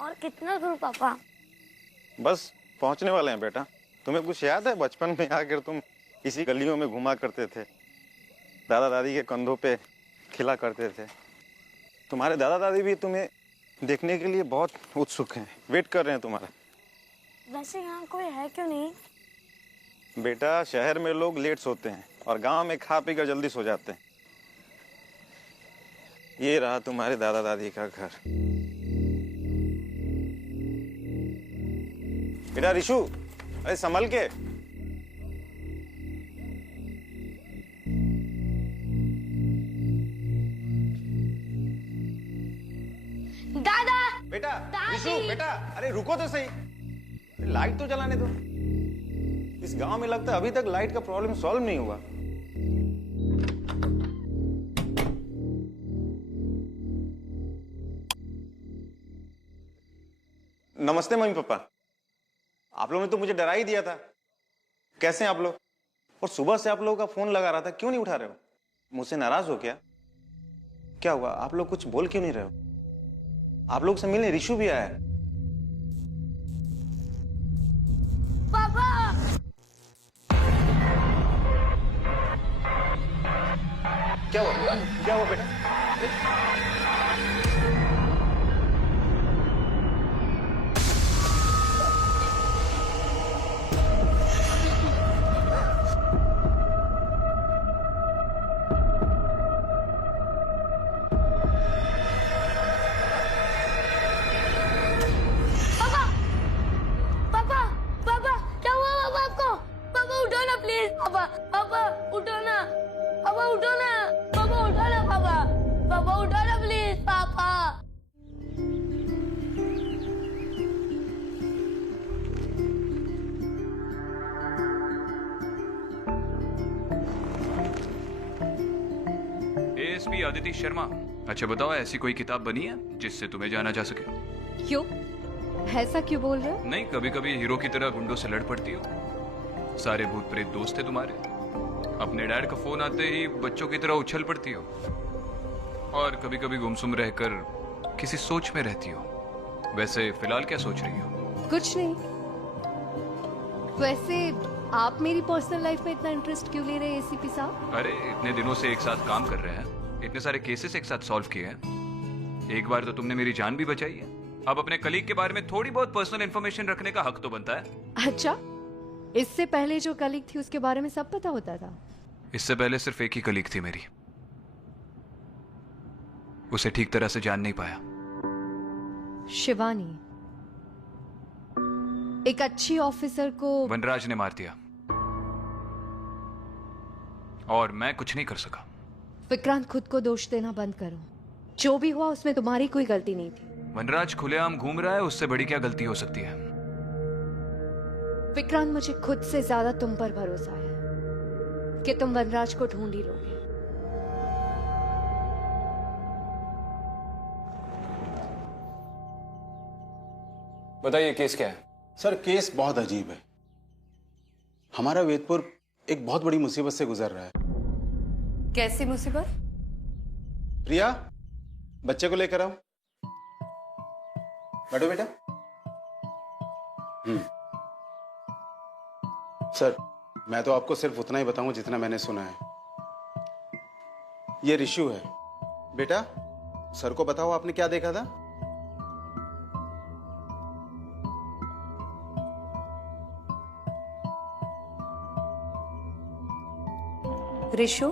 और कितना दूर पापा? बस पहुंचने वाले हैं बेटा। तुम्हें कुछ याद है बचपन में आकर तुम इसी गलियों में घुमा करते थे, दादा दादी के कंधों पे खिला करते थे। तुम्हारे दादा दादी भी तुम्हें देखने के लिए बहुत उत्सुक हैं, वेट कर रहे हैं तुम्हारा। वैसे यहाँ कोई है क्यों नहीं? बेटा शहर में लोग लेट सोते हैं और गांव में खा पी कर जल्दी सो जाते हैं। ये रहा तुम्हारे दादा दादी का घर। बेटा रिशु, अरे संभल के। दादा! बेटा दादी! रिशु, बेटा अरे रुको तो सही, लाइट तो जलाने दो। इस गांव में लगता है अभी तक लाइट का प्रॉब्लम सॉल्व नहीं हुआ। नमस्ते मम्मी पापा। आप लोगों ने तो मुझे डरा ही दिया था। कैसे हैं आप लोग? और सुबह से आप लोगों का फोन लगा रहा था, क्यों नहीं उठा रहे हो? मुझसे नाराज हो क्या? क्या हुआ? आप लोग कुछ बोल क्यों नहीं रहे हो? आप लोग से मिलने रिशु भी आया है। पापा! क्या हुआ? क्या हुआ बेटा? पापा! पापा! क्या हुआ पापा आपको? पापा उठो ना प्लीज। पापा! पापा उठो ना। पापा उठो ना। पापा उठो ना पापा। पापा उठो ना प्लीज पापा। एएसपी आदिति शर्मा, अच्छा बताओ ऐसी कोई किताब बनी है जिससे तुम्हें जाना जा सके? क्यों? ऐसा क्यों बोल रहे हो? नहीं, कभी कभी हीरो की तरह गुंडों से लड़ पड़ती हो। सारे भूत प्रेत दोस्त थे तुम्हारे। अपने डैड का फोन आते ही बच्चों की तरह उछल पड़ती हो। और कभी कभी गुमसुम रहकर किसी सोच में रहती हो। वैसे फिलहाल क्या सोच रही हो? कुछ नहीं। वैसे आप मेरी पर्सनल लाइफ में इतना इंटरेस्ट क्यों ले रहे हैं एसीपी साहब? अरे इतने दिनों से एक साथ काम कर रहे हैं, इतने सारे केसेस एक साथ सॉल्व किए हैं। एक बार तो तुमने मेरी जान भी बचाई है। अब अपने कलीग के बारे में थोड़ी बहुत पर्सनल इन्फॉर्मेशन रखने का हक तो बनता है। अच्छा, इससे पहले जो कलीग थी उसके बारे में सब पता होता था? इससे पहले सिर्फ एक ही कलीग थी मेरी, उसे ठीक तरह से जान नहीं पाया। शिवानी। एक अच्छी ऑफिसर को वनराज ने मार दिया और मैं कुछ नहीं कर सका। विक्रांत, खुद को दोष देना बंद करो। जो भी हुआ उसमें तुम्हारी कोई गलती नहीं थी। वनराज खुलेआम घूम रहा है, उससे बड़ी क्या गलती हो सकती है? विक्रांत, मुझे खुद से ज्यादा तुम पर भरोसा है कि तुम वनराज को ढूंढ ही लोगे। बताइए केस क्या है? सर केस बहुत अजीब है। हमारा वेदपुर एक बहुत बड़ी मुसीबत से गुजर रहा है। कैसी मुसीबत? प्रिया, बच्चे को लेकर आओ। बैठो बेटा। सर, मैं तो आपको सिर्फ उतना ही बताऊंगा जितना मैंने सुना है। ये रिशु है। बेटा, सर को बताओ आपने क्या देखा था? रिशु,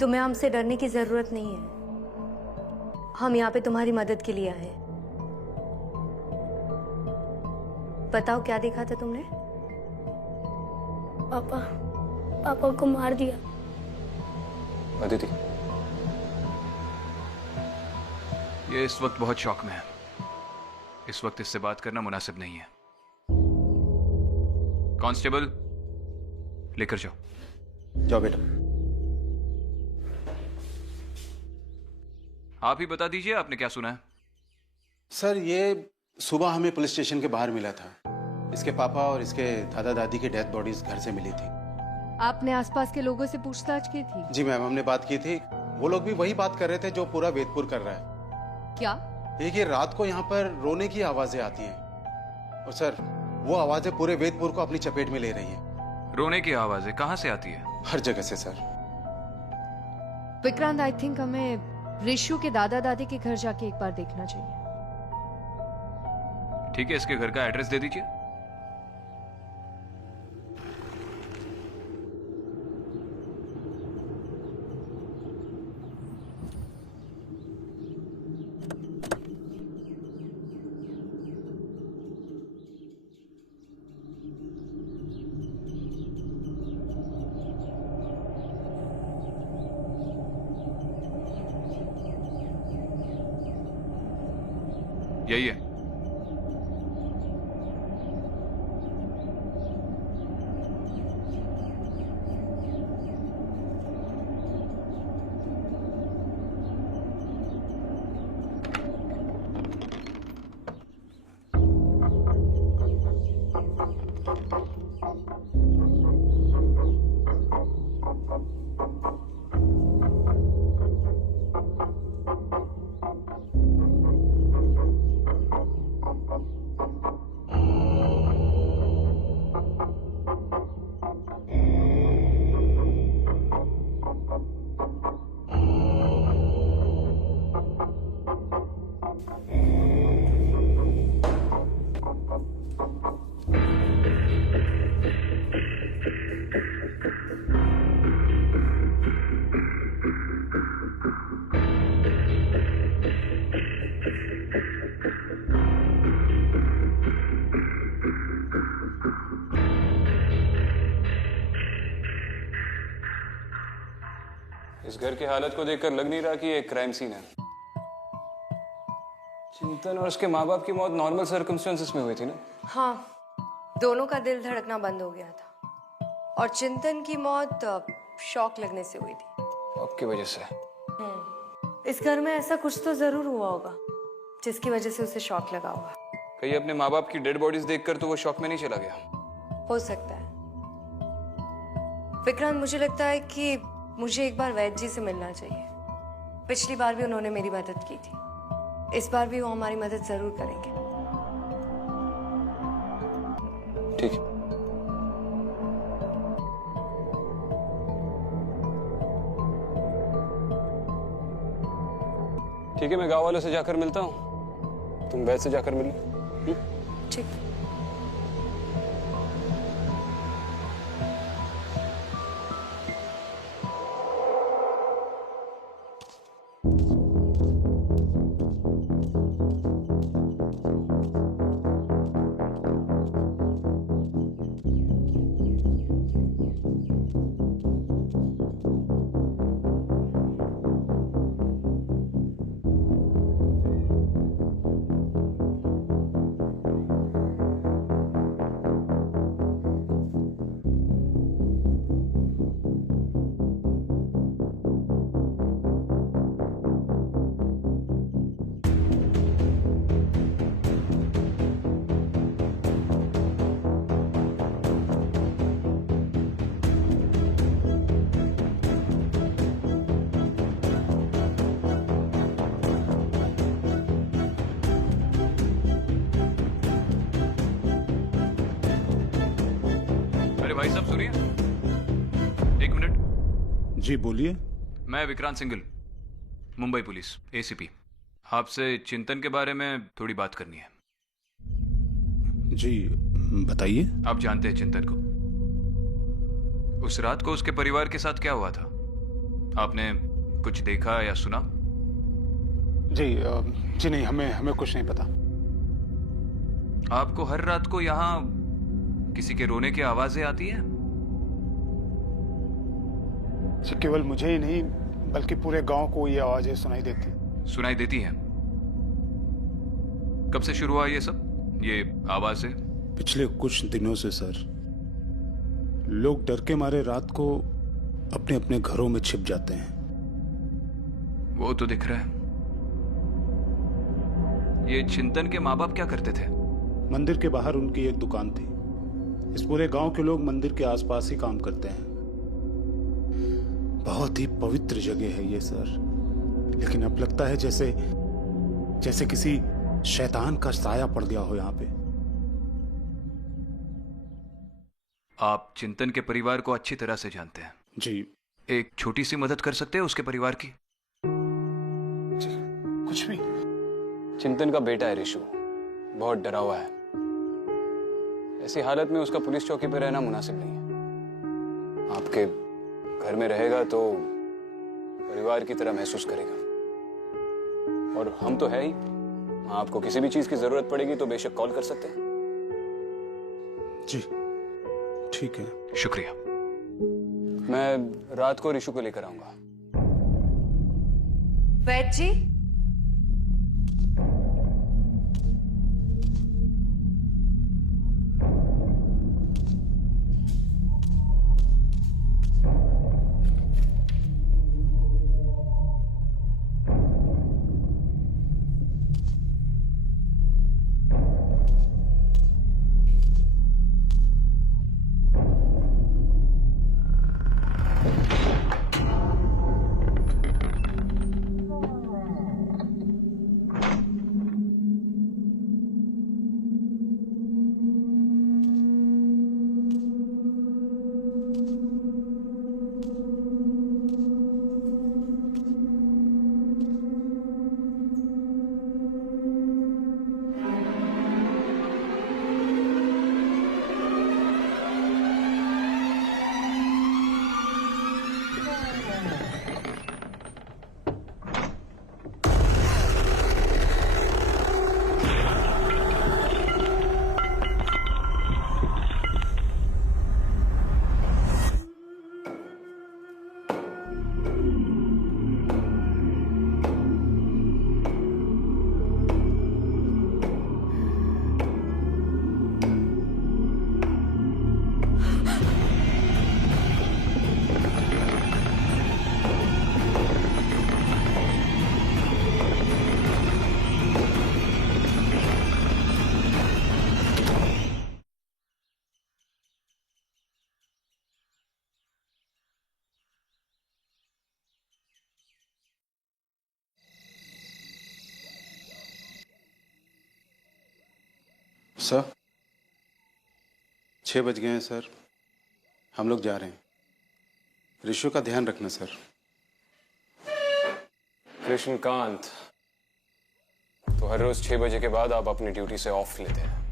तुम्हें हमसे डरने की जरूरत नहीं है। हम यहाँ पे तुम्हारी मदद के लिए आए हैं। बताओ क्या देखा था तुमने? पापा, पापा को मार दिया। अदिति, ये इस वक्त बहुत शॉक में है। इस वक्त इससे बात करना मुनासिब नहीं है। कांस्टेबल, लेकर जाओ। जाओ बेटा। आप ही बता दीजिए आपने क्या सुना है? सर, ये सुबह हमें पुलिस स्टेशन के बाहर मिला था। इसके पापा और इसके दादा दादी की डेथ बॉडीज घर से मिली थी। आपने आसपास के लोगों से पूछताछ की थी? जी मैम, हमने बात की थी। वो लोग भी वही बात कर रहे थे जो पूरा वेदपुर कर रहा है। क्या? एक ये रात को यहाँ पर रोने की आवाजें आती हैं और सर वो आवाजें पूरे वेदपुर को अपनी चपेट में ले रही हैं। रोने की आवाजें कहाँ से आती है? हर जगह से सर। विक्रांत, आई थिंक हमें रिशु के दादा दादी के घर जाके एक बार देखना चाहिए। ठीक है, इसके घर का एड्रेस दे दीजिए। यही है। इस घर की हालत को देखकर लग नहीं रहा कि ये एक क्राइम सीन है। चिंतन और उसके माँ बाप की मौत नॉर्मल सर्कमस्टेंसेस में हुई थी ना? हाँ, दोनों का दिल धड़कना बंद हो गया था और चिंतन की मौत शॉक लगने से हुई थी। आपकी वजह से? इस घर में ऐसा कुछ तो जरूर हुआ होगा जिसकी वजह से उसे शॉक लगा होगा। कहीं अपने माँ बाप की डेड बॉडीज देखकर तो वो शॉक में नहीं चला गया? हो सकता है। विक्रांत, मुझे लगता है कि मुझे एक बार वैद्य जी से मिलना चाहिए। पिछली बार भी उन्होंने मेरी मदद की थी, इस बार भी वो हमारी मदद जरूर करेंगे। ठीक है। ठीक है, मैं गांव वालों से जाकर मिलता हूँ, तुम वैद्य से जाकर मिलो। ठीक। भाई साहब सुनिए, एक मिनट। जी बोलिए। मैं विक्रांत सिंघल, मुंबई पुलिस एसीपी। आपसे चिंतन के बारे में थोड़ी बात करनी है। जी बताइए। आप जानते हैं चिंतन को? उस रात को उसके परिवार के साथ क्या हुआ था? आपने कुछ देखा या सुना? जी नहीं, हमें कुछ नहीं पता। आपको हर रात को यहाँ किसी के रोने की आवाजें आती है? केवल मुझे ही नहीं बल्कि पूरे गांव को ये आवाजें सुनाई देती हैं। कब से शुरू हुआ ये सब, ये आवाजें? पिछले कुछ दिनों से सर। लोग डर के मारे रात को अपने अपने घरों में छिप जाते हैं। वो तो दिख रहा है। ये चिंतन के माँ बाप क्या करते थे? मंदिर के बाहर उनकी एक दुकान थी। इस पूरे गांव के लोग मंदिर के आसपास ही काम करते हैं। बहुत ही पवित्र जगह है ये सर, लेकिन अब लगता है जैसे जैसे किसी शैतान का साया पड़ गया हो यहाँ पे। आप चिंतन के परिवार को अच्छी तरह से जानते हैं जी। एक छोटी सी मदद कर सकते हैं उसके परिवार की? कुछ भी। चिंतन का बेटा है रिशु, बहुत डरा हुआ है। ऐसी हालत में उसका पुलिस चौकी पर रहना मुनासिब नहीं है। आपके घर में रहेगा तो परिवार की तरह महसूस करेगा। और हम तो है ही, आपको किसी भी चीज की जरूरत पड़ेगी तो बेशक कॉल कर सकते हैं। जी ठीक है। शुक्रिया। मैं रात को रिशु को लेकर आऊंगा। वैद जी, सर 6 बज गए हैं सर, हम लोग जा रहे हैं। रिशु का ध्यान रखना सर। कृष्णकांत, तो हर रोज 6 बजे के बाद आप अपनी ड्यूटी से ऑफ लेते हैं?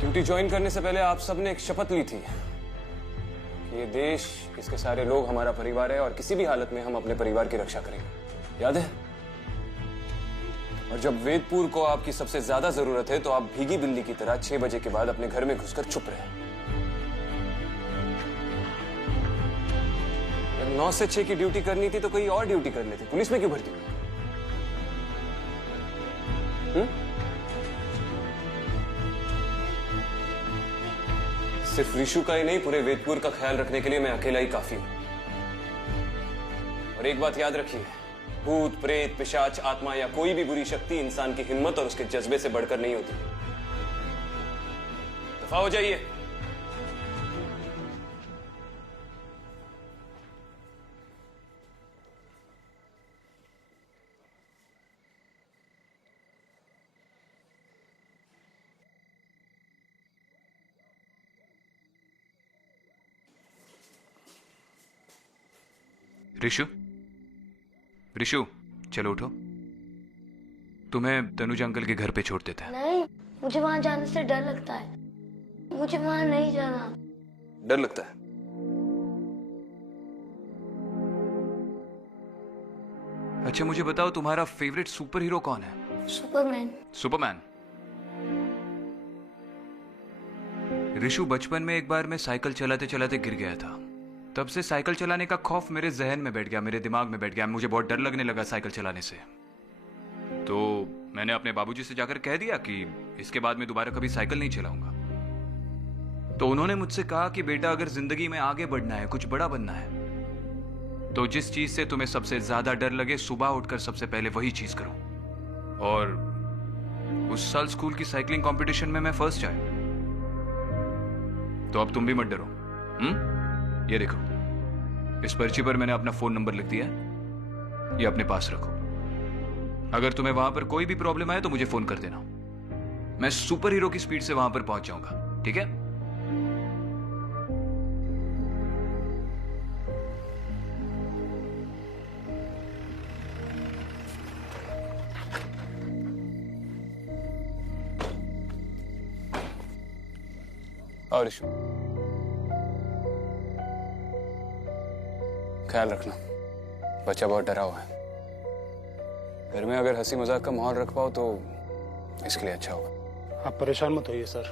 ड्यूटी ज्वाइन करने से पहले आप सबने एक शपथ ली थी कि ये देश, इसके सारे लोग हमारा परिवार है और किसी भी हालत में हम अपने परिवार की रक्षा करेंगे, याद है? और जब वेदपुर को आपकी सबसे ज्यादा जरूरत है तो आप भीगी बिल्ली की तरह 6 बजे के बाद अपने घर में घुसकर चुप रहे। 9 से 6 की ड्यूटी करनी थी तो कोई और ड्यूटी कर लेते, पुलिस में क्यों भर्ती हुए? सिर्फ रिशु का ही नहीं, पूरे वेदपुर का ख्याल रखने के लिए मैं अकेला ही काफी हूं। और एक बात याद रखिए, भूत, प्रेत, पिशाच, आत्मा या कोई भी बुरी शक्ति इंसान की हिम्मत और उसके जज्बे से बढ़कर नहीं होती। दफा हो जाइए। रिशु, रिशु, चलो उठो। तुम्हें तनुज अंकल के घर पे छोड़ देते हैं। नहीं, मुझे वहां जाने से डर लगता है। मुझे वहां नहीं जाना। डर लगता है? अच्छा मुझे बताओ, तुम्हारा फेवरेट सुपर हीरो कौन है? सुपरमैन। सुपरमैन। रिशु, बचपन में एक बार मैं साइकिल चलाते चलाते गिर गया था। तब से साइकिल चलाने का खौफ मेरे जहन में बैठ गया, मेरे दिमाग में बैठ गया। मुझे बहुत डर लगने लगा साइकिल चलाने से। तो मैंने अपने बाबूजी से जाकर कह दिया कि इसके बाद मैं दोबारा कभी साइकिल नहीं चलाऊंगा। तो उन्होंने मुझसे कहा कि बेटा, अगर जिंदगी में आगे बढ़ना है, कुछ बड़ा बनना है, तो जिस चीज से तुम्हें सबसे ज्यादा डर लगे, सुबह उठकर सबसे पहले वही चीज करो। और उस साल स्कूल की साइकिलिंग कंपटीशन में मैं फर्स्ट आया। तो अब तुम भी मत डरो। ये देखो, इस पर्ची पर मैंने अपना फोन नंबर लिख दिया है, ये अपने पास रखो। अगर तुम्हें वहां पर कोई भी प्रॉब्लम आए तो मुझे फोन कर देना, मैं सुपर हीरो की स्पीड से वहां पर पहुंच जाऊंगा, ठीक है? और इशू ख्याल रखना, बच्चा बहुत डरा हुआ है। घर में अगर हंसी मजाक का माहौल रख पाओ तो इसके लिए अच्छा होगा। आप परेशान मत होइए सर,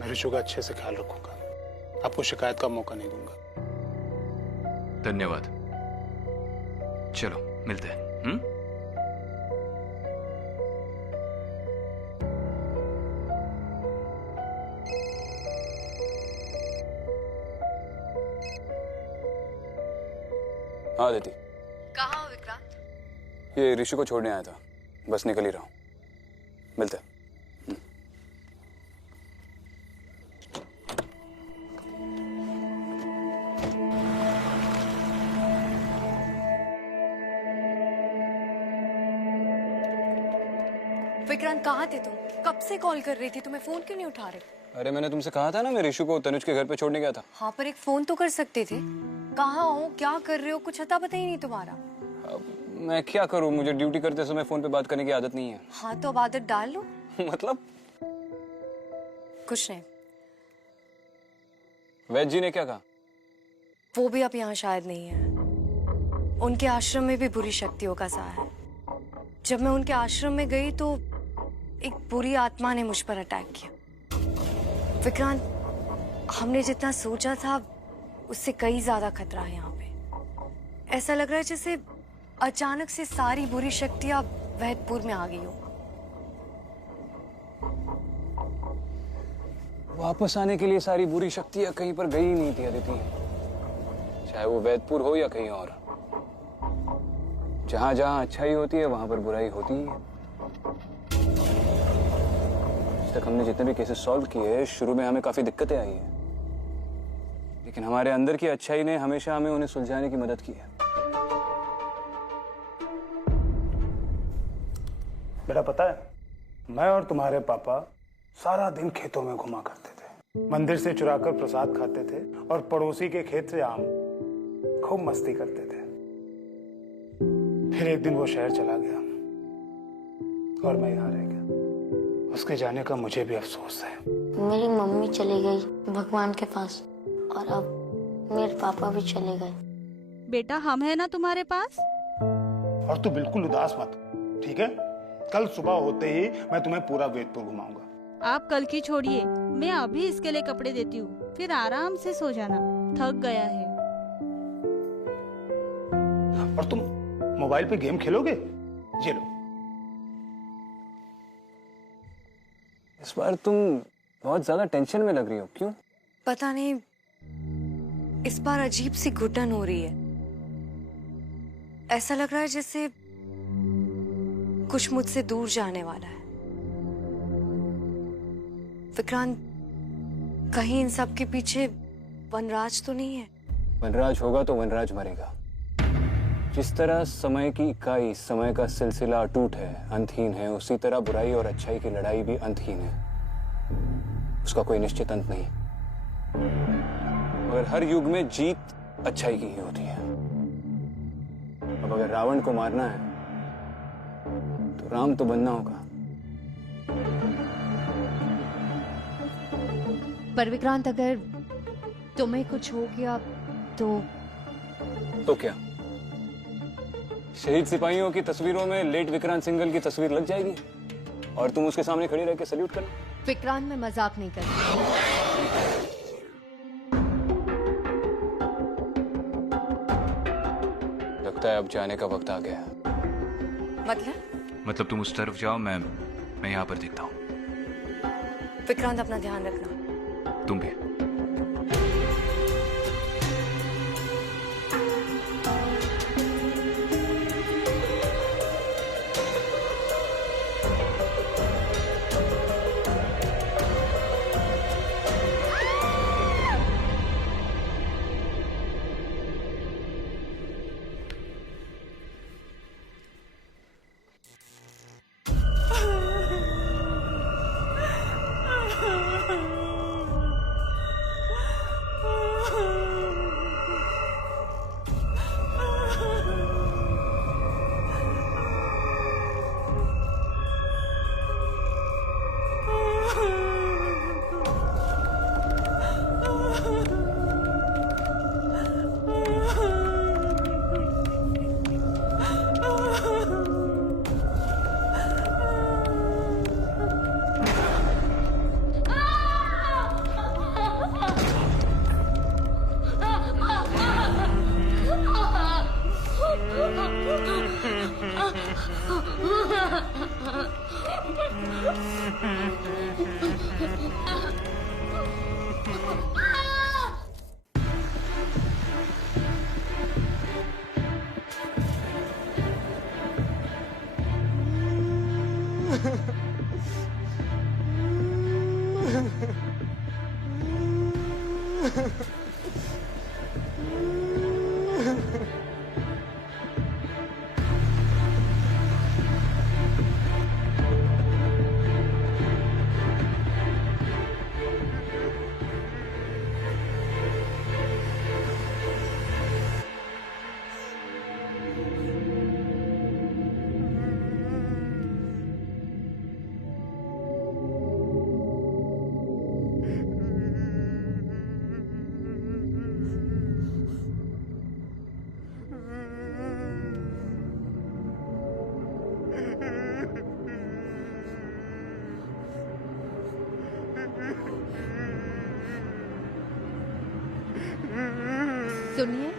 मैं रिशु का अच्छे से ख्याल रखूंगा, आपको शिकायत का मौका नहीं दूंगा। धन्यवाद, चलो मिलते हैं। हाँ दीदी। कहाँ हो विक्रांत? ये ऋषि को छोड़ने आया था, बस निकल ही रहा हूँ, मिलते हैं। विक्रांत कहाँ थे तुम? कब से कॉल कर रही थी, तुम्हें फोन क्यों नहीं उठा रहे? अरे मैंने तुमसे कहा था ना, मैं ऋषु को तनुज के घर पे छोड़ने गया था। हाँ पर एक फोन तो कर सकते थे। कहाँ हो, क्या कर रहे हो, कुछ अता पता ही नहीं तुम्हारा। अब मैं क्या करूँ, मुझे ड्यूटी करते समय फोन पे बात करने की आदत नहीं है। हाँ तो अब आदत डाल लो। मतलब कुछ नहीं। वैद जी ने क्या कहा? वो भी अब यहाँ शायद नहीं है, उनके आश्रम में भी बुरी शक्तियों का साया है। जब मैं उनके आश्रम में गई तो एक बुरी आत्मा ने मुझ पर अटैक किया। विक्रांत, हमने जितना सोचा था उससे कई ज्यादा खतरा है यहाँ पे। ऐसा लग रहा है जैसे अचानक से सारी बुरी शक्तियां वैदपुर में आ गई हो। वापस आने के लिए सारी बुरी शक्तियां कहीं पर गई ही नहीं थी अदिति, चाहे वो वैदपुर हो या कहीं और। जहां जहां अच्छाई होती है वहां पर बुराई होती ही है। आज तक हमने जितने भी केसेस सॉल्व किए, शुरू में हमें काफी दिक्कतें आई है, लेकिन हमारे अंदर की अच्छाई ने हमेशा हमें उन्हें सुलझाने की मदद की है। बेटा पता है, मैं और तुम्हारे पापा सारा दिन खेतों में घुमा करते थे, मंदिर से चुराकर प्रसाद खाते थे और पड़ोसी के खेत से आम खूब मस्ती करते थे। फिर एक दिन वो शहर चला गया और मैं यहाँ रह गया। उसके जाने का मुझे भी अफसोस है। मेरी मम्मी चली गई भगवान के पास और अब मेरे पापा भी चले गए। बेटा हम है ना तुम्हारे पास। और तू बिल्कुल उदास मत, ठीक है? कल सुबह होते ही मैं तुम्हें पूरा वेदपुर घुमाऊंगा। आप कल की छोड़िए, मैं अभी इसके लिए कपड़े देती हूँ, फिर आराम से सो जाना, थक गया है। और तुम मोबाइल पे गेम खेलोगे? ये लो। इस बार तुम बहुत ज्यादा टेंशन में लग रही हो, क्यों? पता नहीं, इस बार अजीब सी घुटन हो रही है। ऐसा लग रहा है जैसे कुछ मुझसे दूर जाने वाला है। विक्रांत, कहीं इन सब के पीछे वनराज तो नहीं है? वनराज होगा तो वनराज मरेगा। जिस तरह समय की इकाई, समय का सिलसिला अटूट है, अंतहीन है, उसी तरह बुराई और अच्छाई की लड़ाई भी अंतहीन है, उसका कोई निश्चित अंत नहीं। मगर हर युग में जीत अच्छाई की ही होती है। अब अगर रावण को मारना है तो राम तो बनना होगा। पर विक्रांत, अगर तुम्हें कुछ हो गया तो क्या शहीद सिपाहियों की तस्वीरों में लेट विक्रांत सिंघल की तस्वीर लग जाएगी और तुम उसके सामने खड़ी रह के सल्यूट करना? विक्रांत, मैं मजाक नहीं कर रही। लगता है अब जाने का वक्त आ गया है। मतलब तुम उस तरफ जाओ, मैं यहाँ पर देखता हूँ। विक्रांत, अपना ध्यान रखना। तुम भी। सुनिए,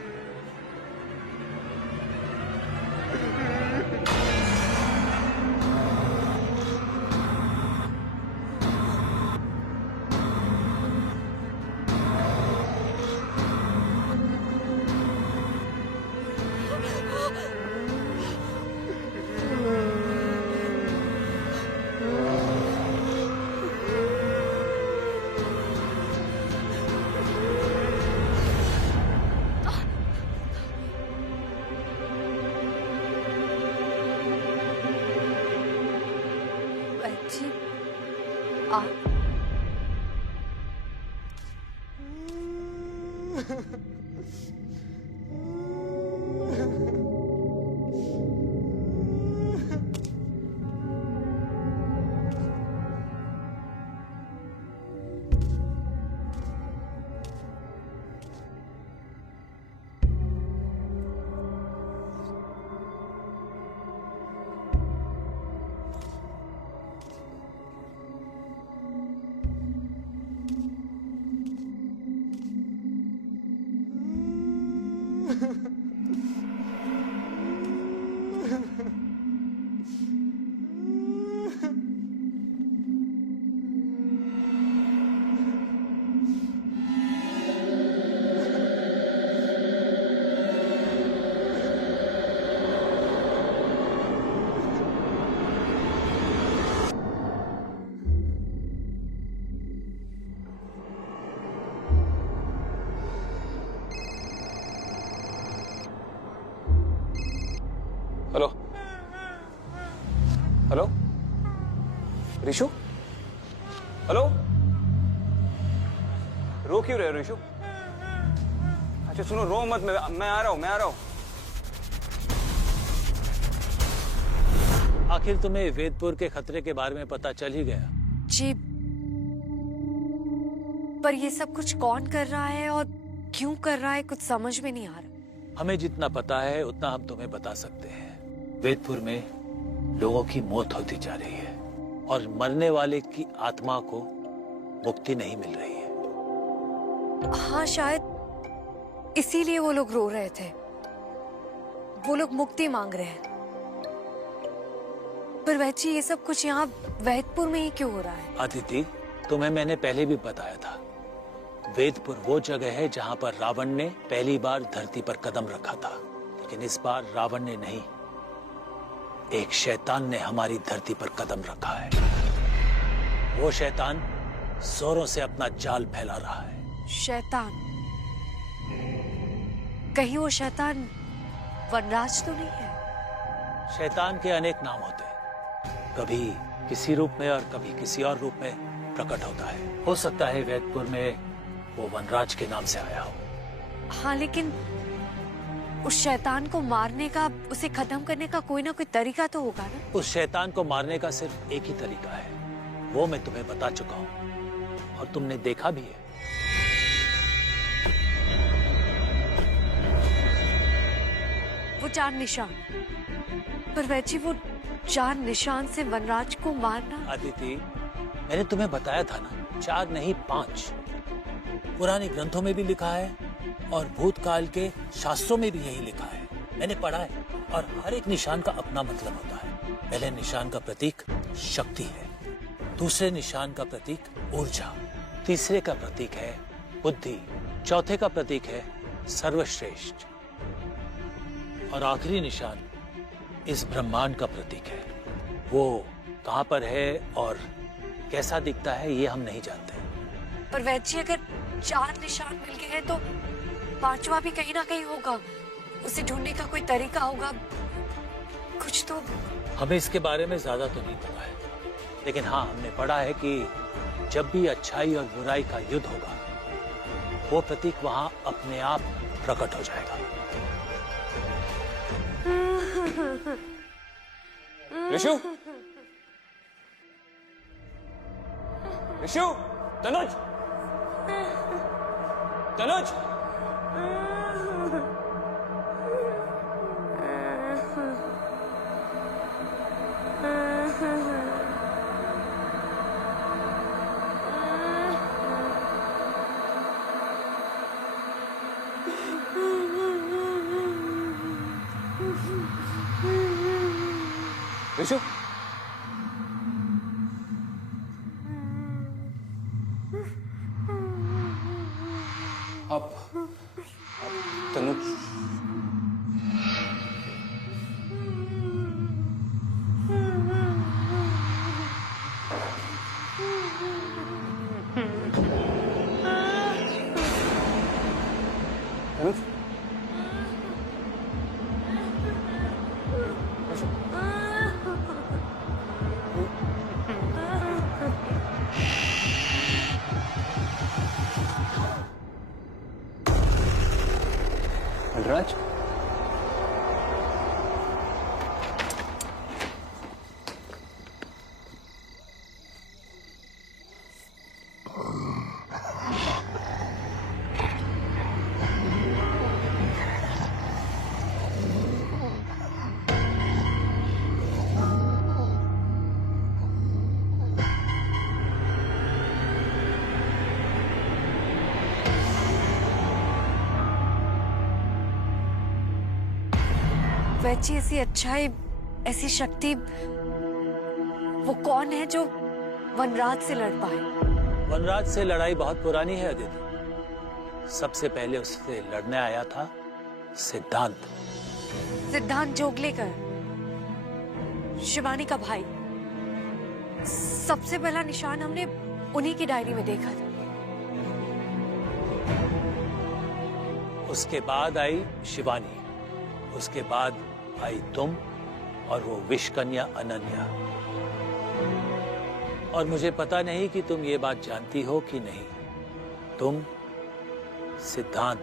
जी आप हेलो हेलो ऋषु, हेलो, रो क्यों रहे हो ऋषु? अच्छा सुनो, रो मत, मैं आ रहा हूँ। आखिर तुम्हें वेदपुर के खतरे के बारे में पता चल ही गया? जी, पर ये सब कुछ कौन कर रहा है और क्यों कर रहा है, कुछ समझ में नहीं आ रहा। हमें जितना पता है उतना हम तुम्हें बता सकते हैं। वेदपुर में लोगों की मौत होती जा रही है और मरने वाले की आत्मा को मुक्ति नहीं मिल रही है। हाँ, शायद इसीलिए वो लोग रो रहे थे। वो लोग मुक्ति मांग रहे हैं। पर वैची, ये सब कुछ यहाँ वेदपुर में ही क्यों हो रहा है? अदिति, तुम्हें मैंने पहले भी बताया था, वेदपुर वो जगह है जहाँ पर रावण ने पहली बार धरती पर कदम रखा था। लेकिन इस बार रावण ने नहीं, एक शैतान ने हमारी धरती पर कदम रखा है। वो शैतान जोरों से अपना जाल फैला रहा है। शैतान? कहीं वो शैतान वनराज तो नहीं है? शैतान के अनेक नाम होते हैं, कभी किसी रूप में और कभी किसी और रूप में प्रकट होता है। हो सकता है वैदपुर में वो वनराज के नाम से आया हो। हाँ, लेकिन उस शैतान को मारने का, उसे खत्म करने का कोई ना कोई तरीका तो होगा ना? उस शैतान को मारने का सिर्फ एक ही तरीका है, वो मैं तुम्हें बता चुका हूं और तुमने देखा भी है। वो 4 निशान। पर वैची, वो 4 निशान से वनराज को मारना। अदिति, मैंने तुम्हें बताया था ना, 4 नहीं 5। पुराने ग्रंथों में भी लिखा है और भूतकाल के शास्त्रों में भी यही लिखा है। मैंने पढ़ा है और हर एक निशान का अपना मतलब होता है। पहले निशान का प्रतीक शक्ति है, दूसरे निशान का प्रतीक ऊर्जा, तीसरे का प्रतीक है बुद्धि, चौथे का प्रतीक है सर्वश्रेष्ठ और आखिरी निशान इस ब्रह्मांड का प्रतीक है। वो कहां पर है और कैसा दिखता है ये हम नहीं जानते। पर वैची, अगर 4 निशान मिल गए हैं तो 5वां भी कहीं ना कहीं होगा। उसे ढूंढने का कोई तरीका होगा, कुछ तो। हमें इसके बारे में ज्यादा तो नहीं पता है, लेकिन हाँ, हमने पढ़ा है कि जब भी अच्छाई और बुराई का युद्ध होगा, वो प्रतीक वहां अपने आप प्रकट हो जाएगा। ऋषु, ऋषु, तनुज, तनुज, ऋषु, आप तनुज, तनुज, वनराज, वैची, ऐसी अच्छाई, ऐसी शक्ति, वो कौन है जो वनराज से लड़ पाए? वनराज से लड़ाई बहुत पुरानी है अदिति। सबसे पहले उससे लड़ने आया था सिद्धांत। सिद्धांत जोगलेकर, शिवानी का भाई। सबसे पहला निशान हमने उन्हीं की डायरी में देखा था। उसके बाद आई शिवानी, उसके बाद आई तुम और वो विषकन्या अनन्या। और मुझे पता नहीं कि तुम ये बात जानती हो कि नहीं, तुम, सिद्धांत,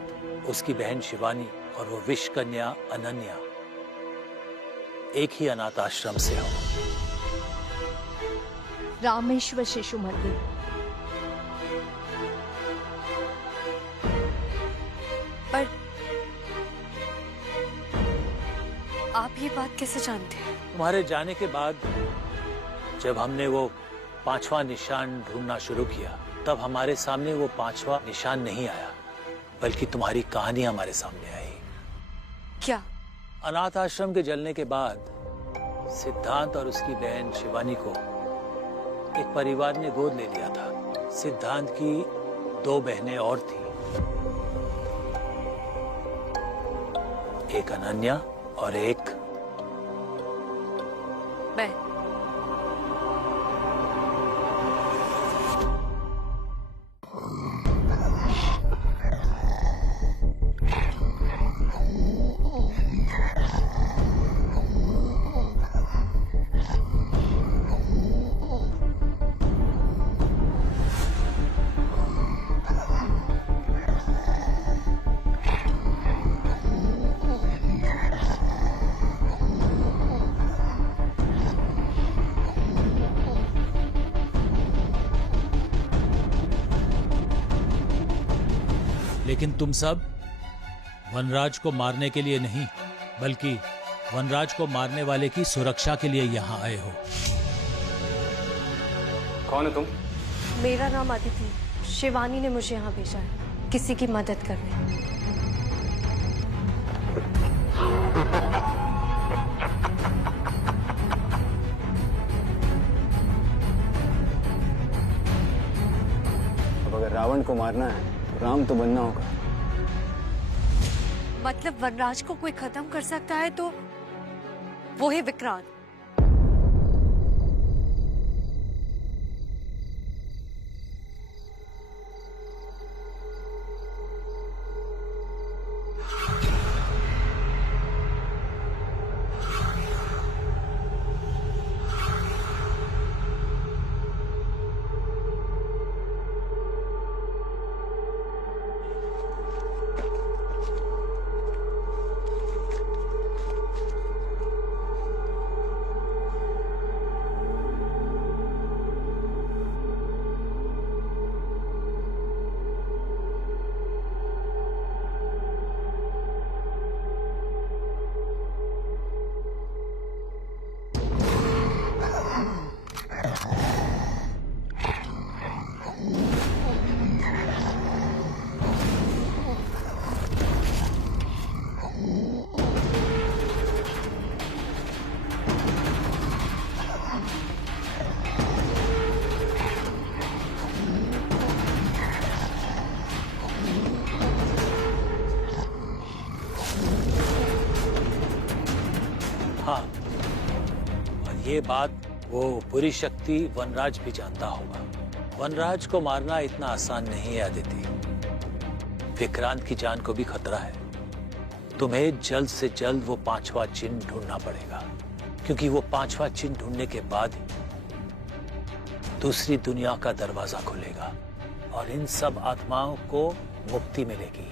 उसकी बहन शिवानी और वो विषकन्या अनन्या एक ही अनाथ आश्रम से हो। रामेश्वर शिशु मंदिर। पर आप ये बात कैसे जानते हैं? तुम्हारे जाने के बाद जब हमने वो 5वां निशान ढूंढना शुरू किया, तब हमारे सामने वो 5वां निशान नहीं आया, बल्कि तुम्हारी कहानी हमारे सामने आई। क्या? अनाथ आश्रम के जलने के बाद सिद्धांत और उसकी बहन शिवानी को एक परिवार ने गोद ले लिया था। सिद्धांत की 2 बहनें और थी, एक अनन्या और एक मैं। लेकिन तुम सब वनराज को मारने के लिए नहीं, बल्कि वनराज को मारने वाले की सुरक्षा के लिए यहाँ आए हो। कौन है तुम? मेरा नाम अदिति। शिवानी ने मुझे यहाँ भेजा है किसी की मदद करने। अब अगर रावण को मारना है तो राम तो बनना होगा। मतलब वनराज को कोई खत्म कर सकता है तो वो है विक्रांत। हाँ, और ये बात वो बुरी शक्ति वनराज भी जानता होगा। वनराज को मारना इतना आसान नहीं है अदिति। विक्रांत की जान को भी खतरा है। तुम्हें जल्द से जल्द वो 5वां चिन्ह ढूंढना पड़ेगा, क्योंकि वो 5वां चिन्ह ढूंढने के बाद दूसरी दुनिया का दरवाजा खुलेगा और इन सब आत्माओं को मुक्ति मिलेगी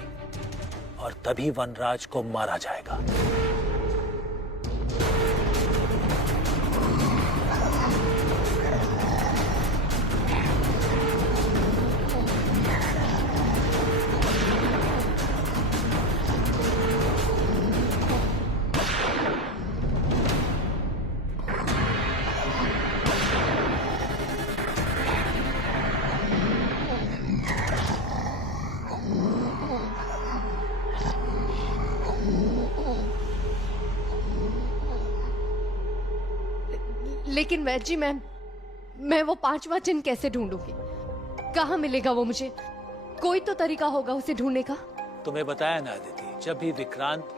और तभी वनराज को मारा जाएगा। लेकिन वैद जी मैं वो 5वां चिन्ह कैसे ढूंढूंगी? कहाँ मिलेगा वो मुझे? कोई तो तरीका होगा उसे ढूंढने का। तुम्हें बताया ना अदिति, जब भी विक्रांत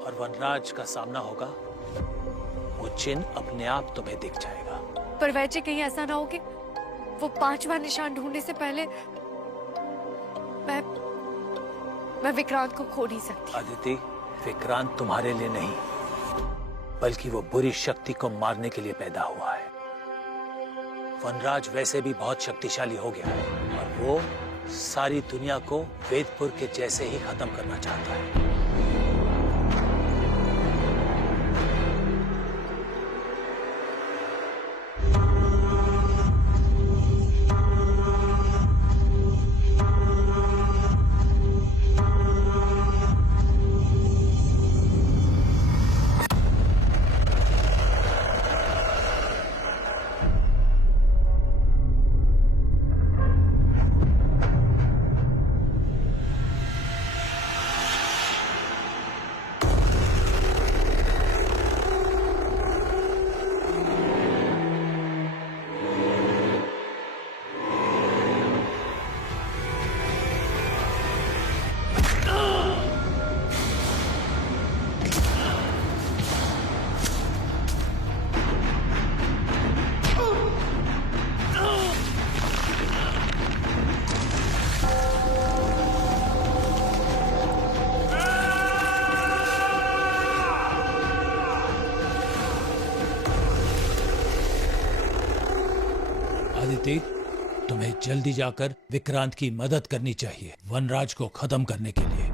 और वनराज का सामना होगा वो चिन्ह अपने आप तुम्हें दिख जाएगा। पर वैसे कहीं ऐसा ना हो कि वो 5वां निशान ढूंढने से पहले मैं विक्रांत को खो नहीं सकती। अदिति, विक्रांत तुम्हारे लिए नहीं, बल्कि वो बुरी शक्ति को मारने के लिए पैदा हुआ है। वनराज वैसे भी बहुत शक्तिशाली हो गया है और वो सारी दुनिया को वेदपुर के जैसे ही खत्म करना चाहता है। आदिति, तुम्हें जल्दी जाकर विक्रांत की मदद करनी चाहिए वनराज को खत्म करने के लिए।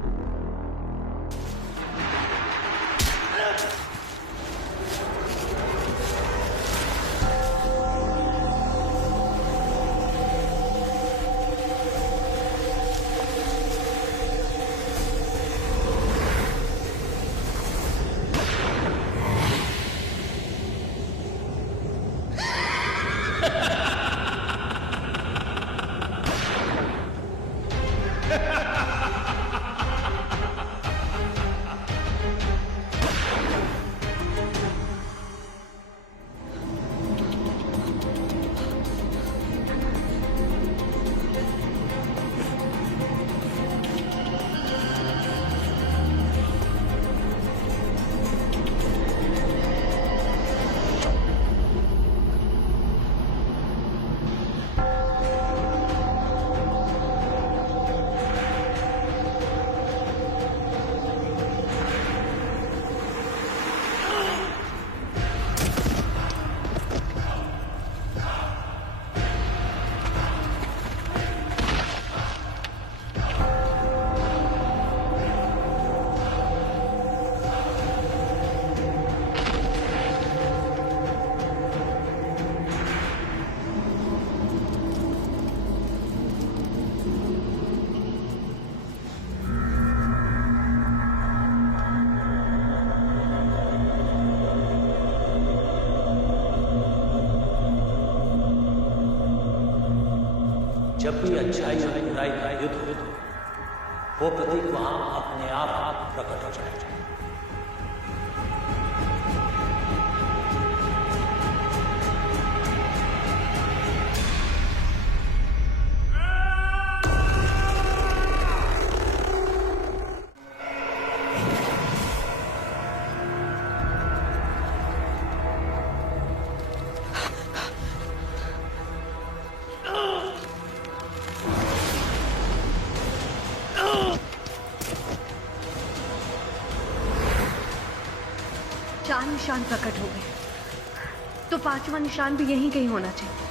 जब भी अच्छाई और बुराई का युद्ध हो वो प्रतीक वहां अपने आप प्रकट हो जाएगा। चार निशान प्रकट हो गए तो पांचवा निशान भी यहीं कहीं होना चाहिए।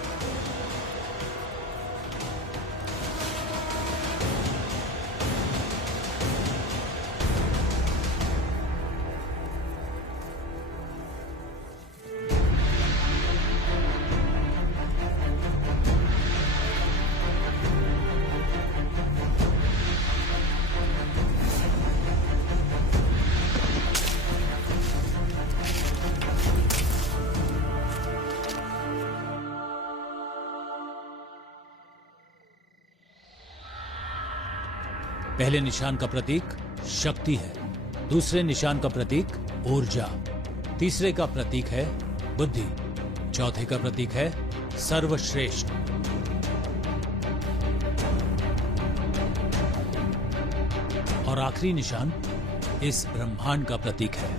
पहले निशान का प्रतीक शक्ति है, दूसरे निशान का प्रतीक ऊर्जा, तीसरे का प्रतीक है बुद्धि, चौथे का प्रतीक है सर्वश्रेष्ठ। और आखिरी निशान इस ब्रह्मांड का प्रतीक है।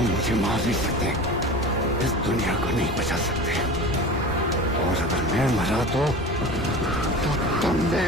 तुम मुझे मार नहीं सकते, इस दुनिया को नहीं बचा सकते। और अगर मैं मरा तो तुमने